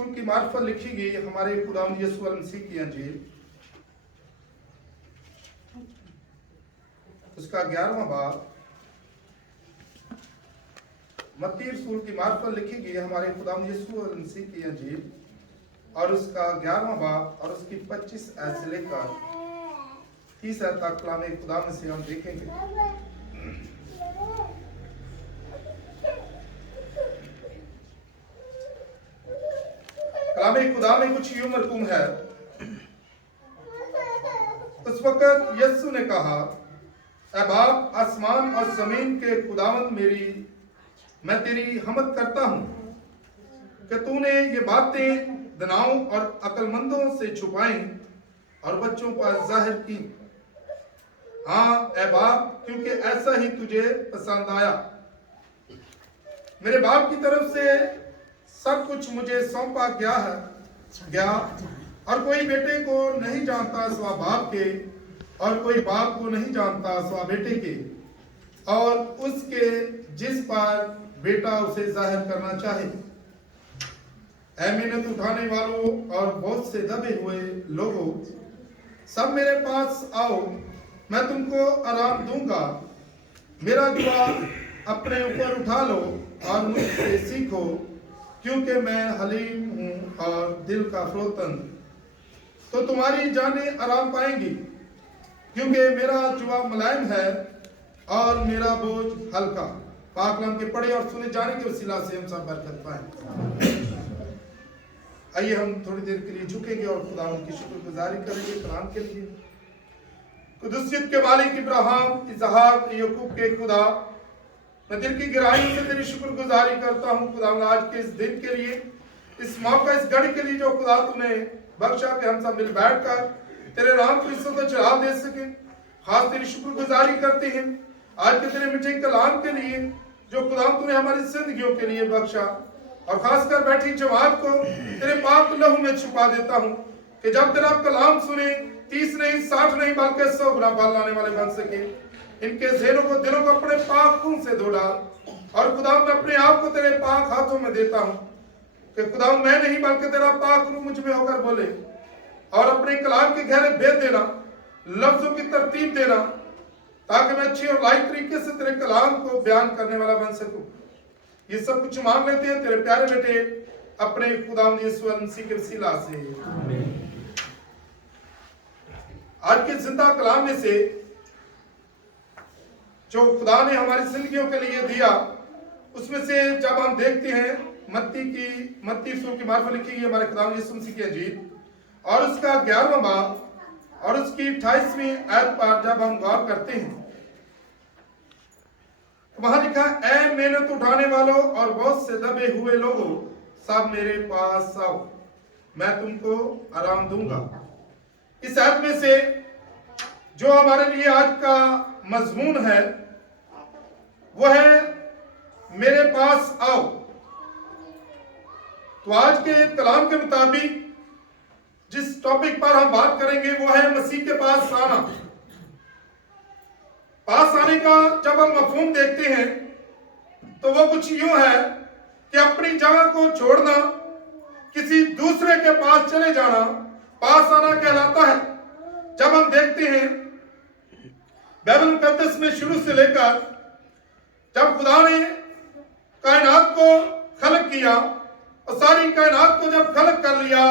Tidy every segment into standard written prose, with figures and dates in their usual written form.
रसूल की मार्फत लिखी गई हमारे खुदावंद यीशु मसीह की अंजील उसका 11वां बाब, मत्ती रसूल की मार्फत लिखी गई हमारे खुदावंद यीशु मसीह की अंजील और उसका 11वां बाब और उसकी 25 आयत से लेकर 30 आयत तक कलाम खुदा में से हम देखेंगे। कलाम खुदा में कुछ यूं मरकूम है, उस वक्त यीशु ने कहा, ऐ बाप, आसमान और जमीन के खुदावंद मैं तेरी हमद करता हूं कि तूने ये बातें दनाओं और अक्लमंदों से छुपाई और बच्चों पर जाहिर की। हाँ ऐ बाप, क्योंकि ऐसा ही तुझे पसंद आया। मेरे बाप की तरफ से सब कुछ मुझे सौंपा गया और कोई बेटे को नहीं जानता सिवा बाप के और कोई बाप को नहीं जानता सिवा बेटे के और उसके जिस पर बेटा उसे जाहिर करना चाहे। ऐ मेहनत उठाने वालों और बहुत से दबे हुए लोगों, सब मेरे पास आओ, मैं तुमको आराम दूंगा। मेरा जुआ अपने ऊपर उठा लो और मुझसे सीखो, क्योंकि मैं हलीम हूँ और दिल का फरोतन, तो तुम्हारी जानें आराम पाएंगी। क्योंकि मेरा जुआ मुलायम है और मेरा बोझ हल्का। पाक कलाम के पढ़े और सुने जाने के वसीला से हम सब बरकत पाएं। आइए हम थोड़ी देर के लिए झुकेंगे और खुदा की शुक्रगुजारी करेंगे कलाम के लिए। कुदसियत के मालिक इब्राहिम, इसहाक, याकूब के खुदा, मैं दिल की गहराइयों से तेरी शुक्रगुजारी करता हूँ खुदा आज के इस दिन के लिए, इस मौका, इस घड़ी के लिए जो खुदा तूने बख्शा कि हम सब मिल बैठ कर तेरे नाम को इज्जत चढ़ाव दे सके। खास तेरी शुक्रगुजारी करते हैं आज के तेरे मीठे कलाम के लिए जो खुदा तूने हमारी जिंदगियों के लिए बख्शा, और खासकर बैठी जमात को तेरे पाक लहू में छुपा देता हूँ कि जब तेरा कलाम सुने 30 नहीं 60 नहीं बल्कि 100 गुना फल लाने वाले बन सके। इनके ज़हनों को दिलों को अपने पाक खून से धो डाल और खुदा मैं अपने आप को तेरे पाक हाथों में देता हूँ कि खुदा मैं नहीं बल्कि तेरा पाक रूह मुझ में होकर बोले और अपने कलाम के गहरे भेद देना, लफ्जों की तरतीब देना, ताकि मैं अच्छी और लाइक तरीके से तेरे कलाम को बयान करने वाला बन सकूं। ये सब कुछ मांग लेते हैं तेरे प्यारे बेटे अपने खुदावंद यीशु मसीह के वसीला से। आज के जिंदा कलाम में से जो खुदा ने हमारी जिंदगियों के लिए दिया, उसमें से जब हम देखते हैं मत्ती रसूल की मार्फत लिखी गई हमारे खुदावंद यीशु मसीह की अंजील और उसका 11वां बाब और उसकी 28वीं आयत पर जब हम गौर करते हैं, वहां लिखा, ऐ मेहनत उठाने वालों और बहुत से दबे हुए लोगों, सब मेरे पास आओ, मैं तुमको आराम दूंगा। इस आयत में से जो हमारे लिए आज का मजमून है वो है मेरे पास आओ। तो आज के कलाम के मुताबिक जिस टॉपिक पर हम बात करेंगे वो है मसीह के पास आना। पास आने का जब हम मफहूम देखते हैं तो वो कुछ यूं है कि अपनी जगह को छोड़ना, किसी दूसरे के पास चले जाना पास आना कहलाता है। जब हम देखते हैं बाइबल मुकद्दस में शुरू से लेकर जब खुदा ने कायनात को खलक किया और सारी कायनात को जब खलक कर लिया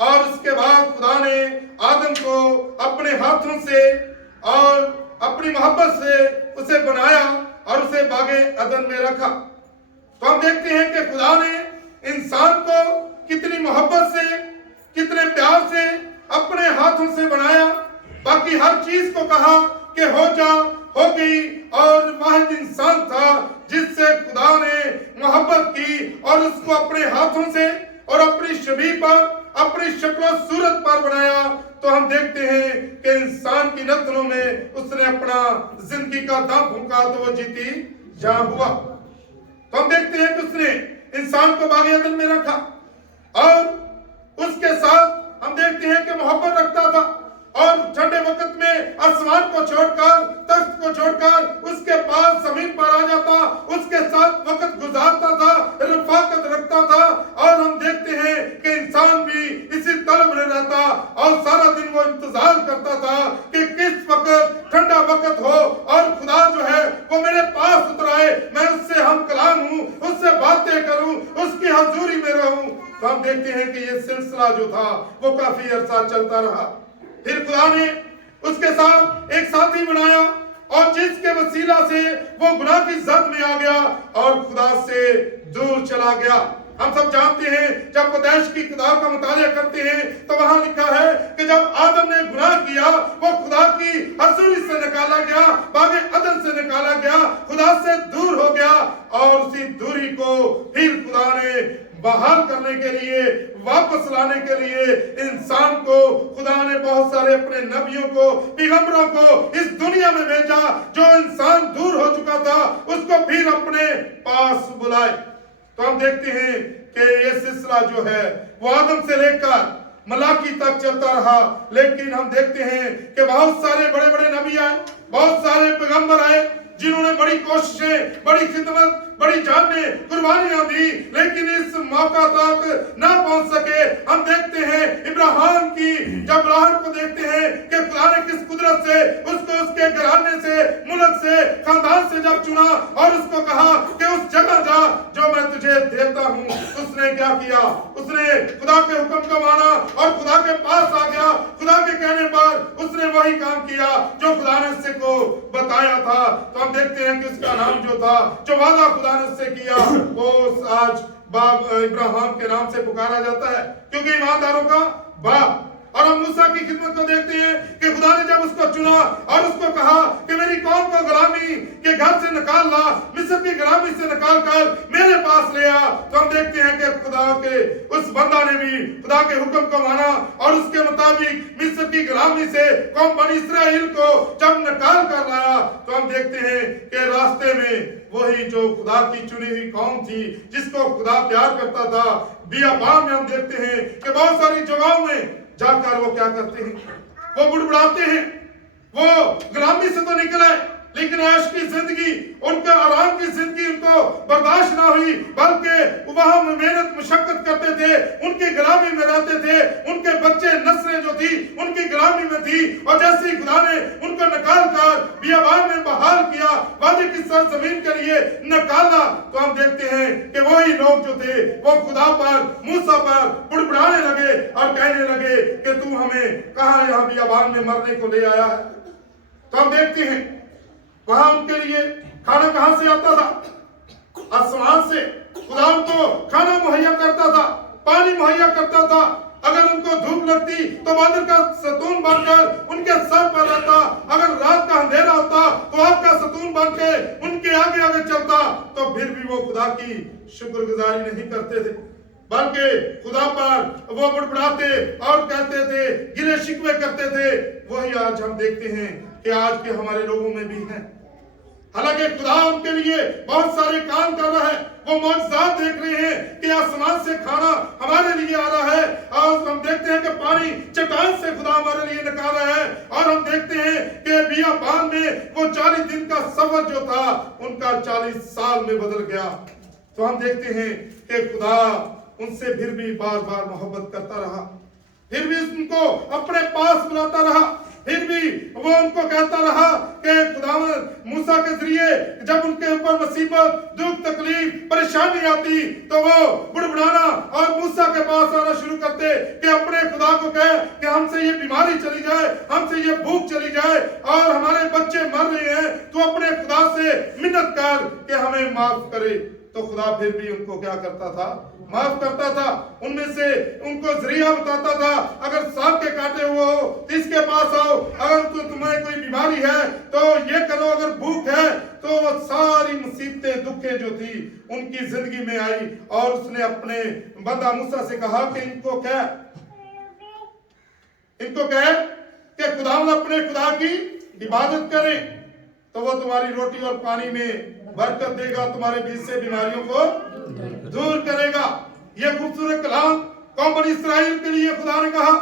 और उसके बाद खुदा ने आदम को अपने हाथों से और अपनी मोहब्बत से उसे बनाया और उसे बागे अदन में रखा, तो हम देखते हैं कि खुदा ने इंसान को कितनी मोहब्बत से, कितने प्यार से अपने हाथों से बनाया। बाकी हर चीज को कहा कि हो जा, हो गई, और वाहिद इंसान था जिससे खुदा ने मोहब्बत की और उसको अपने हाथों से और अपनी शबीह पर, अपनी शक्ल सूरत पर बनाया। तो हम देखते हैं कि इंसान की नस्लों में उसने अपना जिंदगी का दांव फूंका तो वो जीती जा हुआ। तो हम देखते हैं कि उसने इंसान को बागे अदन में रखा और उसके साथ हम देखते हैं कि मोहब्बत रखता था और ठंडे वक्त में आसमान को छोड़कर, तख्त को छोड़कर उसके पास जमीन पर आ जाता, उसके साथ वक्त गुजारता था, रफाकत रखता था। और हम देखते हैं कि तो हम देखते हैं कि ये सिलसिला जो था वो काफी अरसा चलता रहा। फिर खुदा ने उसके साथ एक साथी बनाया और जिसके वसीला से वो गुनाह की जद में आ गया और खुदा से दूर चला गया। हम सब जानते हैं जब पैदाइश की किताब का मुतालिया करते हैं तो वहां लिखा है कि जब आदम ने गुनाह किया वो खुदा की हजूरी से निकाला गया, बागे अदन से निकाला गया, खुदा से दूर हो गया और उसी दूरी को फिर खुदा ने बहाल करने के लिए, वापस लाने के लिए इंसान को खुदा ने बहुत सारे अपने नबियों को, पैगंबरों को इस दुनिया में भेजा। जो इंसान दूर हो चुका था उसको फिर अपने पास बुलाए। तो हम देखते हैं कि ये सिलसिला जो है वो आदम से लेकर मलाकी तक चलता रहा। लेकिन हम देखते हैं कि बहुत सारे बड़े बड़े नबी आए, बहुत सारे पैगंबर आए जिन्होंने बड़ी कोशिशें, बड़ी खिदमत, बड़ी जानें, कुर्बानियां दी, लेकिन इस मौका तक ना पहुंच सके। हम देखते हैं इब्राहिम की, जब इब्राहिम को देखते हैं कि खुदा ने किस कुदरत से उसको उसके घराने से, मुल्क से, खानदान से जब चुना और उसको कहा कि उस जगह जा जो मैं तुझे देता हूं, उसने क्या किया? उसने खुदा के हुक्म को माना और खुदा के पास आ गया। खुदा के कहने पर उसने वही काम किया जो खुदा ने उससे को बताया था। तो हम देखते हैं कि उसका नाम जो था, जो वादा खुदा ने उससे किया, वो आज बाप इब्राहिम के नाम से पुकारा जाता है, क्योंकि ईमानदारों का बाप। और हम मूसा की खिदमत को देखते हैं कि खुदा ने जब उसको चुना और उसको कहा कि मेरी कौम को गुलामी के घर से निकाल ला, मिस्र की गुलामी से निकाल कर मेरे पास ले आ। तो हम देखते हैं कि खुदा के उस बंदा ने भी खुदा के हुक्म को माना और उसके मुताबिक मिस्र की गुलामी से कौम बनी इस्राएल को जब निकाल कर लाया। तो हम देखते हैं कि रास्ते में वही जो खुदा की चुनी हुई कौम थी, जिसको खुदा प्यार करता था, बियाबान में हम देखते हैं कि बहुत सारी जगहों में जाकर वो क्या करते हैं? वो बुड़बुड़ाते हैं। वो गुलामी से तो निकल आए, लेकिन ऐश की जिंदगी, उनके आराम की जिंदगी उनको बर्दाश्त ना हुई, बल्कि वहां मेहनत मुशक्कत करते थे, उनकी गुलामी में रहते थे, उनके बच्चे नस्लें जो थी उनकी गुलामी में थी। और जैसे ही खुदा ने उनको निकाल कर बियाबान में बहाल किया, वादे की सरजमीन के लिए निकाला, तो हम देखते हैं कि वही लोग जो थे वो खुदा पर, मूसा पर बुड़बुड़ाने लगे और कहने लगे कि तू हमें कहां यहाँ बियाबान में मरने को ले आया है। तो हम देखते हैं वहां उनके लिए खाना कहां से आता था? आसमान से। खुदा उनको खाना मुहैया करता था, पानी मुहैया करता था। अगर उनको धूप लगती तो बादल का सतून बनकर उनके सर पर रहता, अगर रात का अंधेरा होता तो आग का सतून बनकर उनके आगे आगे चलता। तो फिर भी वो खुदा की शुक्रगुजारी नहीं करते थे, बल्कि खुदा पर वो बुड़बुड़ाते और कहते थे, गिले शिकवे करते थे। वही आज हम देखते हैं कि आज के हमारे लोगों में भी हैं। हालांकि खुदा उनके लिए बहुत सारे काम कर रहा है, वो मौजूदात देख रहे हैं कि आसमान से खाना हमारे लिए आ रहा है, और हम देखते हैं कि पानी चट्टान से खुदा हमारे लिए निकाल रहा है। और हम देखते हैं कि बियाबान में वो 40 दिन का सफर जो था उनका 40 साल में बदल गया। तो हम देखते हैं कि खुदा उनसे फिर भी बार बार मोहब्बत करता रहा, फिर भी उनको अपने पास बुलाता रहा, फिर भी वो उनको कहता रहा कि खुदावंद मूसा के जरिए जब उनके ऊपर मुसीबत, दुख, तकलीफ, परेशानी आती तो वो बुड़बुड़ाना और मूसा के पास आना शुरू करते कि अपने खुदा को कहे कि हमसे ये बीमारी चली जाए, हमसे ये भूख चली जाए और हमारे बच्चे मर रहे हैं, तो अपने खुदा से मिन्नत कर कि हमें माफ करे। तो खुदा फिर भी उनको क्या करता था? माफ करता था। उनमें से उनको जरिया बताता था, अगर सांप के काटे हुए हो तो इसके पास आओ, अगर तुम्हें कोई बीमारी है तो ये करो, अगर भूख है तो सारी मुसीबतें, दुखे जो थी उनकी जिंदगी में आई। और उसने अपने बंदा मूसा से कहा कि इनको कहे कि खुदा अपने खुदा की इबादत करें तो वो तुम्हारी रोटी और पानी में बरकत देगा, तुम्हारे बीच से बीमारियों को दूर करेगा। ये खूबसूरत कलाम कौम बनी इस्राएल के लिए खुदा ने कहा।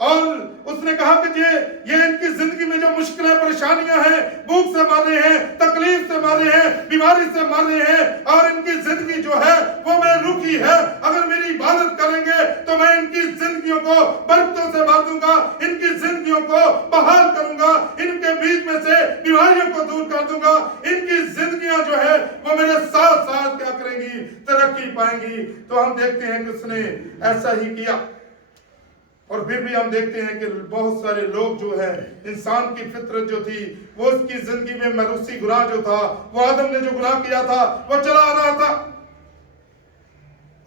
اور اس نے کہا کہ یہ ان کی زندگی میں جو مشکلیں پریشانیاں ہیں، بھوک سے مر رہے ہیں، تکلیف سے مر رہے ہیں، بیماری سے مر رہے ہیں، اور ان کی زندگی جو ہے وہ بے رخی ہے، اگر میری عبادت کریں گے تو میں ان کی زندگیوں کو برکتوں سے بھر دوں گا، ان کی زندگیوں کو بحال کروں گا، ان کے بیچ میں سے بیماریوں کو دور کر دوں گا، ان کی زندگیاں جو ہے وہ میرے ساتھ ساتھ کیا کریں گی؟ ترقی پائیں گی۔ تو ہم دیکھتے ہیں کہ اس نے ایسا ہی کیا۔ اور پھر بھی ہم دیکھتے ہیں کہ بہت سارے لوگ جو ہے، انسان کی فطرت جو تھی وہ اس کی زندگی میں موروثی گناہ جو تھا، وہ آدم نے جو گناہ کیا تھا وہ چلا آ رہا تھا،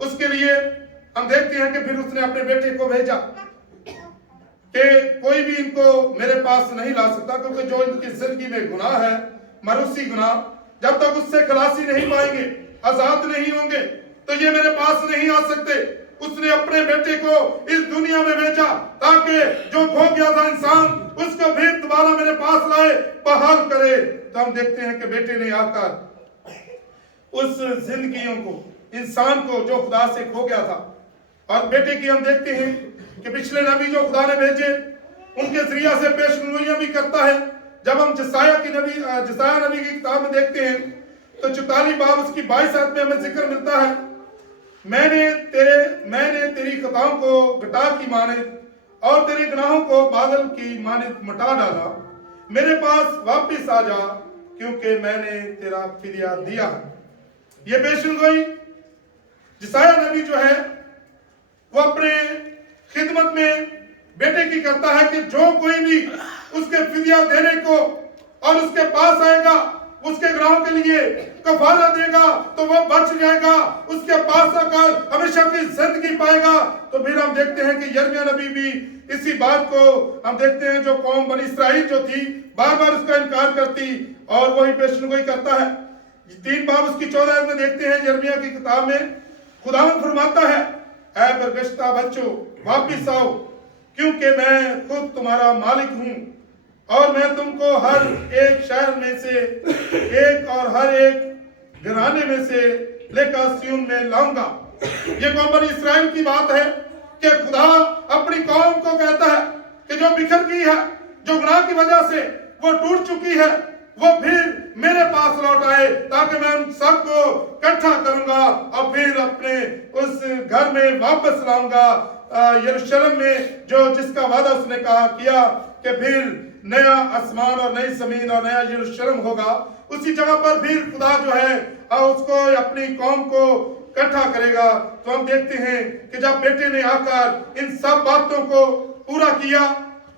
اس کے لیے ہم دیکھتے ہیں کہ پھر اس نے اپنے بیٹے کو بھیجا کہ کوئی بھی ان کو میرے پاس نہیں لا سکتا، کیونکہ جو ان کی زندگی میں گناہ ہے، موروثی گناہ، جب تک اس سے خلاصی نہیں پائیں گے، آزاد نہیں ہوں گے، تو یہ میرے پاس نہیں آ سکتے۔ اس نے اپنے بیٹے کو اس دنیا میں بھیجا تاکہ جو کھو گیا تھا انسان، اس کو پھر دوبارہ میرے پاس لائے، بحال کرے۔ تو ہم دیکھتے ہیں کہ بیٹے نے آ کر اس زندگیوں کو، انسان کو جو خدا سے کھو گیا تھا، اور بیٹے کی ہم دیکھتے ہیں کہ پچھلے نبی جو خدا نے بھیجے ان کے ذریعہ سے پیشگوئیاں بھی کرتا ہے۔ جب ہم جسایہ نبی کی کتاب میں دیکھتے ہیں تو 44 باب اس کی 22 آیت میں ہمیں ذکر ملتا ہے، میں نے تیری خطاؤں کو گٹا کی مانند اور تیرے گناہوں کو بادل کی مانند مٹا ڈالا، میرے پاس واپس آ جا کیونکہ میں نے تیرا فدیہ دیا ہے۔ یہ پیشن گوئی جسایہ نبی جو ہے وہ اپنے خدمت میں بیٹے کی کرتا ہے کہ جو کوئی بھی اس کے فدیہ دینے کو اور اس کے پاس آئے گا، اس کے گناہوں کے لیے کفارہ دے گا تو وہ بچ جائے گا، اس کے پاس آ کر ہمیشہ کی زندگی پائے گا۔ تو پھر ہم دیکھتے ہیں کہ یرمیہ نبی بھی اسی بات کو ہم دیکھتے ہیں، جو قوم بنی اسرائیل جو تھی بار بار اس کا انکار کرتی اور وہی پیشن گوئی کرتا ہے۔ 3 باب اس کی 14 میں دیکھتے ہیں یرمیہ کی کتاب میں خداوند فرماتا ہے، اے برگشتہ بچوں واپس آؤ، کیونکہ میں خود تمہارا مالک ہوں، اور میں تم کو ہر ایک شہر میں سے ایک اور ہر ایک گھرانے میں سے لے کر سیون میں لاؤں گا۔ یہ قوم بنی اسرائیل کی بات ہے کہ خدا اپنی قوم کو کہتا ہے کہ جو بکھر گئی ہے، جو گناہ کی وجہ سے وہ ٹوٹ چکی ہے، وہ پھر میرے پاس لوٹ آئے تاکہ میں ان سب کو اکٹھا کروں گا اور پھر اپنے اس گھر میں واپس لاؤں گا، یروشلم میں جس کا وعدہ اس نے کیا کہ پھر نیا آسمان اور نئی زمین اور نیا یروشلم ہوگا، اسی جگہ پر پھر خدا جو ہے اس کو اپنی قوم کو اکٹھا کرے گا۔ تو ہم دیکھتے ہیں کہ جب بیٹے نے آ کر ان سب باتوں کو پورا کیا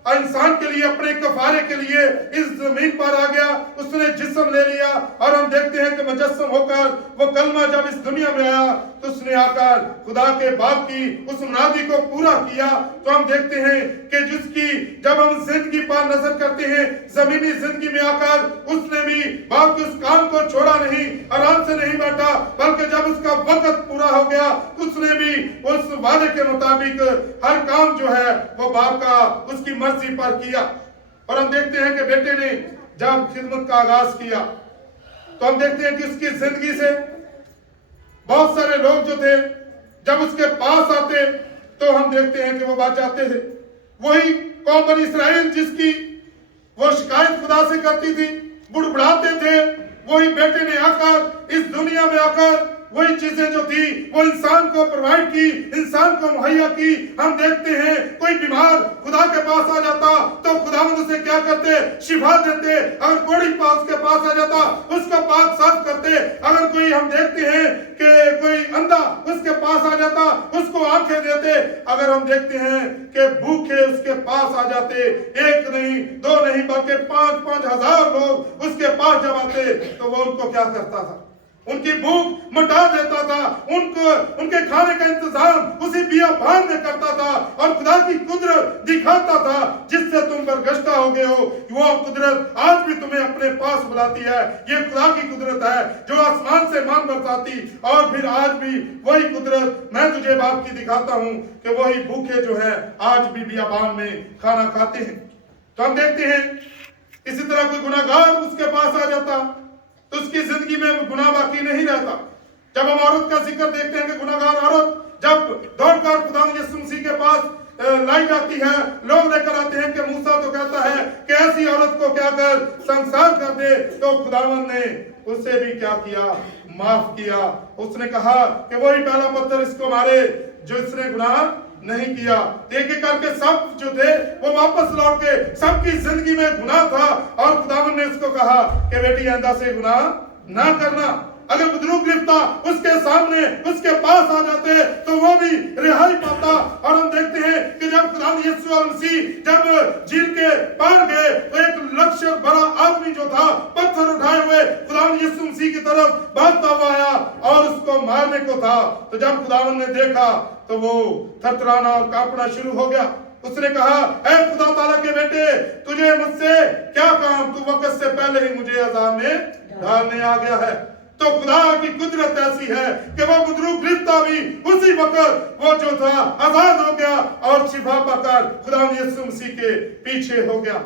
اور انسان کے لیے اپنے کفارے کے لیے اس زمین پر آ گیا، اس نے جسم لے لیا، اور ہم دیکھتے ہیں کہ مجسم ہو کر وہ کلمہ جب اس دنیا میں آیا تو اس نے آ کر خدا کے باپ کی اس منادی کو پورا کیا۔ تو ہم دیکھتے ہیں کہ جس کی جب ہم زندگی پر نظر کرتے ہیں، زمینی زندگی میں آ کر اس نے بھی باپ کے اس کام کو چھوڑا نہیں، آرام سے نہیں بیٹھا، بلکہ جب اس کا وقت پورا ہو گیا اس نے بھی اس وعدے کے مطابق ہر کام جو ہے وہ باپ کا اس کی مرضی پر کیا۔ اور ہم دیکھتے ہیں کہ بیٹے نے جب خدمت کا آغاز کیا تو ہم دیکھتے ہیں کہ اس کی زندگی سے بہت سارے لوگ جو تھے جب اس کے پاس آتے تو ہم دیکھتے ہیں کہ وہ بچ جاتے تھے۔ وہی قوم بنی اسرائیل جس کی وہ شکایت خدا سے کرتی تھی، بڑبڑاتے تھے، وہی بیٹے نے آ کر اس دنیا میں آ کر وہی چیزیں جو تھی وہ انسان کو پرووائڈ کی، انسان کو مہیا کی۔ ہم دیکھتے ہیں کوئی بیمار خدا کے پاس آ جاتا تو خداوند اسے کیا کرتے؟ شفا دیتے۔ اگر کوڑی اس کے پاس آ جاتا اس کو پاک صاف کرتے۔ اگر کوئی ہم دیکھتے ہیں کہ کوئی اندھا اس کے پاس آ جاتا اس کو آنکھیں دیتے۔ اگر ہم دیکھتے ہیں کہ بھوکے اس کے پاس آ جاتے، 1 نہیں 2 نہیں بلکہ 5-5 ہزار لوگ اس کے پاس جب آتے تو وہ ان کو کیا کرتا تھا؟ ان کی بھوک مٹا دیتا تھا، ان کے کھانے کا انتظام اسی بیابان میں کرتا تھا، اور خدا کی قدرت دکھاتا تھا جس سے تم برگشتہ ہو گئے ہو۔ وہ قدرت آج بھی تمہیں اپنے پاس بلاتی ہے۔ یہ خدا کی قدرت ہے جو آسمان سے مان برساتی، اور پھر آج بھی وہی قدرت میں تجھے باپ کی دکھاتا ہوں کہ وہی بھوکے جو ہے آج بھی بیابان میں کھانا کھاتے ہیں۔ تو ہم دیکھتے ہیں اسی طرح کوئی گناہگار اس کے پاس آ جاتا تو اس کی زندگی میں گناہ باقی نہیں رہتا۔ جب ہم عورت کا ذکر دیکھتے ہیں کہ گناہگار عورت جب دوڑ کر خدا یسوع مسیح کے پاس لائی جاتی ہے، लोग लेकर आते हैं कि मूसा तो कहता है कि ऐसी औरत को क्या कर संसार कर दे, तो खुदावन ने उसे भी क्या किया, माफ किया। उसने कहा कि वही पहला पत्थर इसको मारे जो इसने गुनाह नहीं किया। एक एक करके सब जो थे वो वापस लौट के, सबकी जिंदगी में गुनाह था और खुदावन ने उसको कहा कि बेटी आइंदा से गुनाह ना करना। अगर बुजुर्ग गिरफ्तार उसके सामने उसके पास आ जाते तो वो भी रिहाई पाता। और हम देखते हैं कि जब खुदा यीशु मसीह जब झील के पार गए तो एक लक्ष्य बड़ा आदमी जो था पत्थर उठाए हुए खुदा यीशु मसीह की तरफ भागता हुआ आया और उसको मारने को था। तो जब खुदावन ने देखा तो वो थरथराना और कांपना शुरू हो गया। उसने कहा, ऐ खुदा ताला के बेटे, तुझे मुझसे क्या काम, तू वक्त से पहले ही मुझे अज़ाब में डालने आ गया है। तो खुदा की कुदरत ऐसी है कि वो बुजुर्ग गिरफ्ता भी उसी वक्त वो जो था आजाद हो गया और शिफा पाकर खुदा यीशु मसीह के पीछे हो गया।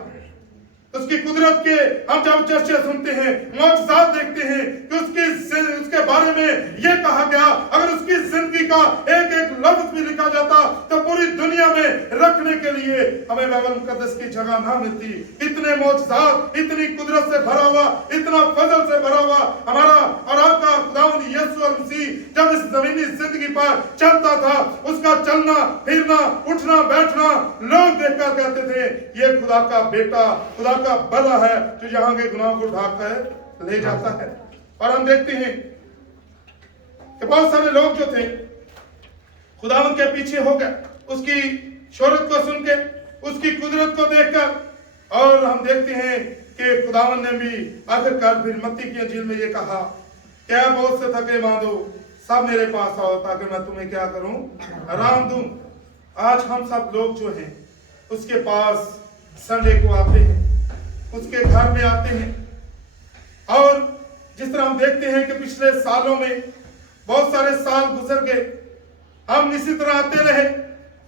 उसकी कुदरत के हम जब चर्चा सुनते हैं, मौजज़ात देखते हैं कि उसके बारे में ये कहा गया, अगर उसकी जिंदगी का एक एक लफ्ज भी लिखा जाता तो पूरी दुनिया में रखने के लिए हमें बाइबल मुकद्दस की जगह ना मिलती। इतने मौजज़ात, इतनी कुदरत से भरा हुआ, इतना फजल से भरा हुआ हमारा और आपका खुदावंद यीशु मसीह जब इस जमीनी जिंदगी पर चलता था, उसका चलना फिरना उठना बैठना लोग देखकर कहते थे ये खुदा का बेटा, खुदा का बला है जो यहाँ के गुनाह को उठाकर ले जाता है। और हम देखते हैं कि बहुत सारे लोग जो थे खुदावंद के पीछे हो गए, उसकी शोहरत को सुन के, उसकी कुदरत को देखकर। और हम देखते हैं कि खुदावंद ने भी आखिरकार फिर मत्ती की इंजील में ये कहा, क्या बहुत से थके मांदो सब मेरे पास आओ ताकि मैं तुम्हें क्या करूं, आराम दूं। आज हम सब लोग जो हैं उसके पास संडे को आते हैं, उसके घर में आते हैं। और जिस तरह हम देखते हैं कि पिछले सालों में बहुत सारे साल गुजर गए, हम इसी तरह आते रहे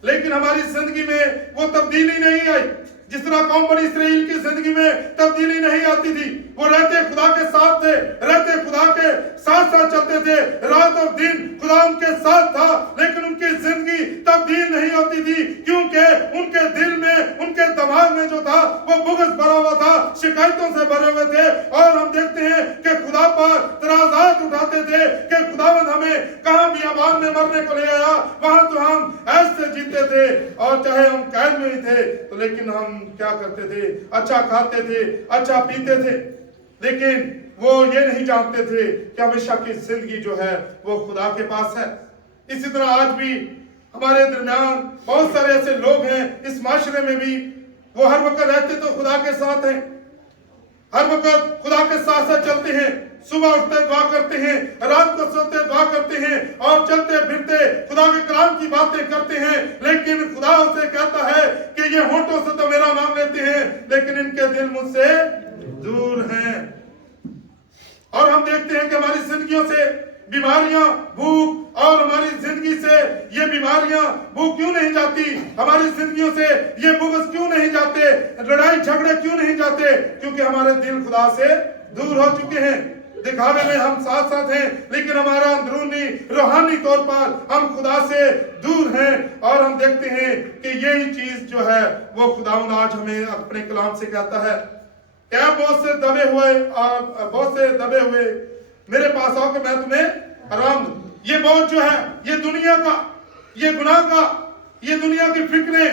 लेकिन हमारी जिंदगी में वो तब्दीली नहीं आई। जिस तरह कौम बनी इसराइल की जिंदगी में तब्दीली नहीं आती थी, वो रहते खुदा के साथ थे, रहते खुदा के साथ साथ चलते थे, रात और दिन खुदा उनके साथ था, लेकिन उनकी जिंदगी तब्दील नहीं होती थी क्योंकि उनके दिल में, उनके दिमाग में जो था वो बुग़्ज़ भरा हुआ था, शिकायतों से भरे हुए थे। और हम देखते हैं कि खुदा पर तराज़ात उठाते थे कि खुदावंद हमें कहां बियाबान में मरने को ले आया, वहां तो हम ऐसे जीते थे और चाहे हम कैद में ही थे तो लेकिन हम क्या करते थे, अच्छा खाते थे, अच्छा पीते थे, लेकिन वो ये नहीं जानते थे कि हमेशा की जिंदगी जो है वो खुदा के पास है। इसी तरह आज भी हमारे दरमियान बहुत सारे ऐसे लोग हैं इस माशरे में भी, वो हर वक्त रहते तो खुदा के साथ हैं, हर वक्त खुदा के साथ साथ चलते हैं, सुबह उठते दुआ करते हैं, रात को सोते दुआ करते हैं और चलते फिरते खुदा के कलाम की बातें करते हैं, लेकिन खुदा उसे कहता है कि ये होंठों से तो मेरा नाम लेते हैं लेकिन इनके दिल मुझसे दूर हैं। और हम देखते हैं कि हमारी जिंदगियों से बीमारियां, भूख और हमारी जिंदगी से ये बीमारियां, भूख क्यों नहीं जाती, हमारी जिंदगियों से ये बुग़्ज़ क्यों नहीं जाते, लड़ाई झगड़े क्यों नहीं जाते, क्योंकि हमारे दिल खुदा से दूर हो चुके हैं। दिखावे में हम साथ साथ हैं लेकिन हमारा अंदरूनी रूहानी तौर पर हम खुदा से दूर हैं। और हम देखते हैं कि यही चीज जो है वो खुदावंद आज हमें अपने कलाम से कहता है, क्या बहुत से दबे हुए मेरे पास आओ कि मैं तुम्हें आराम दूं। ये बोझ जो है, ये दुनिया का, ये गुनाह का, ये दुनिया की फिक्रें,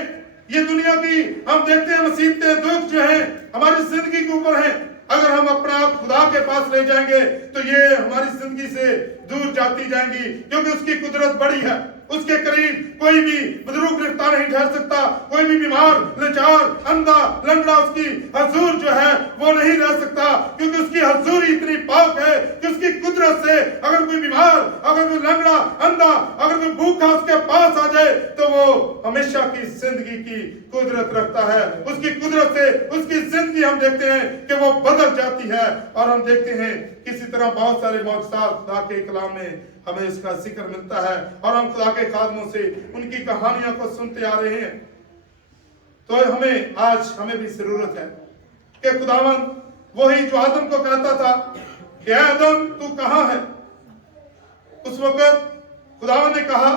ये दुनिया की हम देखते हैं मुसीबतें, दुख जो है हमारी जिंदगी के ऊपर है, अगर हम अपना आप खुदा के पास ले जाएंगे तो ये हमारी जिंदगी से दूर जाती जाएंगी, क्योंकि उसकी कुदरत बड़ी है। उसके करीब कोई भी बुजुर्ग गिरफ्तार नहीं ठहर सकता, कोई भी बीमार, लाचार, अंधा, लंगड़ा उसकी हजूर जो है वो नहीं रह सकता, क्योंकि उसकी हजूरी इतनी पाक है कि उसकी कुदरत से अगर कोई बीमार, अगर कोई लंगड़ा, अंधा, अगर कोई भूखा उसके पास आ जाए तो वो हमेशा की जिंदगी की कुदरत रखता है। उसकी कुदरत से उसकी जिंदगी हम देखते हैं कि वो बदल जाती है। और हम देखते हैं किसी तरह बहुत सारे मौजज़ात खुदा के कलाम में हमें इसका जिक्र मिलता है और हम खुदा के खादमों से उनकी कहानियों को सुनते आ रहे हैं। तो हमें भी जरूरत है कि खुदावंद वही जो आदम को कहता था कि आदम तू कहां है, उस वक्त खुदावंद ने कहा,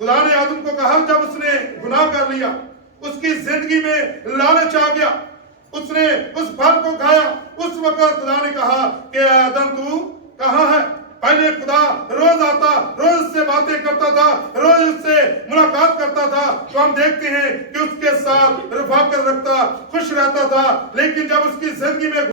खुदा ने आदम को कहा जब उसने गुनाह कर लिया اس کی زندگی میں لالچ آ گیا، اس نے اس پھل کو کھایا، اس وقت خدا نے کہا کہ اے آدم تو کہاں ہے؟ پہلے خدا روز آتا، روز سے باتیں کرتا تھا، روز اس سے ملاقات کرتا تھا، تو ہم دیکھتے ہیں کہ اس کے ساتھ رفاقت رکھتا، خوش رہتا تھا، لیکن جب اس کی زندگی میں